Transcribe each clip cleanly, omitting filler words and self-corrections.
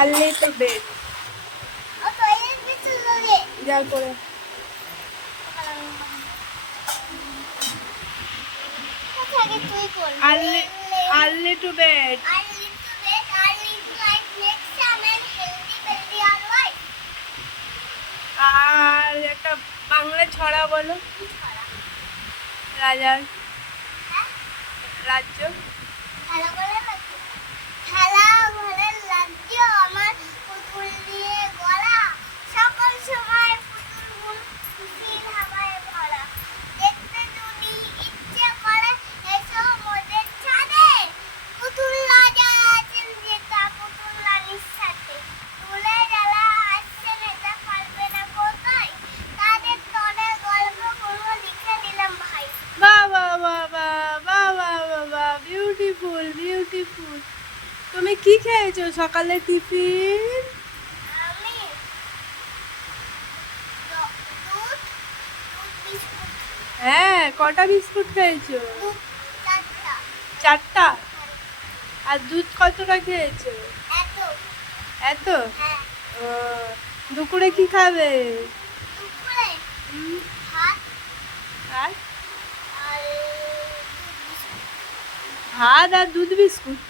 Early to bed. যা করে early to bed. আর একটা বাংলা ছড়া বলো। রাজার রাজ্য। পুতুল দিয়ে গড়া, সকল সময় পুতুল খুশির হাওয়ায় ভরা। দেখতে যদি ইচ্ছে করে এসো মোদের ছাদে, পুতুল রাজা আছেন যেটা পুতুল রানীর সাথে। তুলে জ্বালা আসছে নেতা পারবে না কোথায়, তাদের তরে গল্প করবো লিখে দিলাম ভাই। বাহ বাহ বাহ বাহ বাহ বাহ বাহ বাহ, বিউটিফুল বিউটিফুল। তুমি কি খেয়েছো সকালে টিফিন? আমি দুধ বিস্কুট। হ্যাঁ, কটা বিস্কুট খেয়েছো? দুধ চারটা। চারটা। আর দুধ কতটা খেয়েছো? এত। এত? হ্যাঁ। ও, দুপুরে কি খাবে? দুপুরে হুম, ভাত আর আর দুধ বিস্কুট। ভাত আর দুধ বিস্কুট।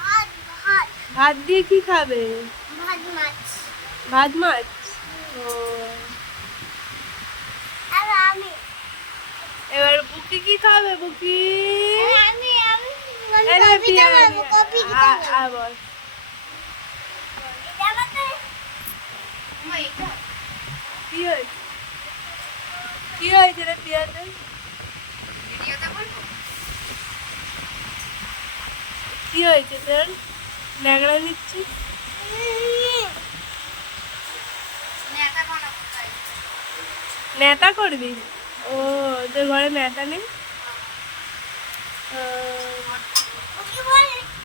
ভাত ভাত ভাত দিয়ে কি খাবে? ভাত মাছ। ভাত মাছ। ও, আর আমি এবার বুকি কি খাবে? বুকি আমি এই নে, কপি পিয়া, খাবো, পিয়া। কপি বল। এটা আমাকে কি হয়েছে? কি হয়েছে রে পিয়াতে? কি হয়েছে তোর? ন্যাকড়া নিচ্ছিস? নেতা করবি? ও, তোর ঘরে নেতা নেই?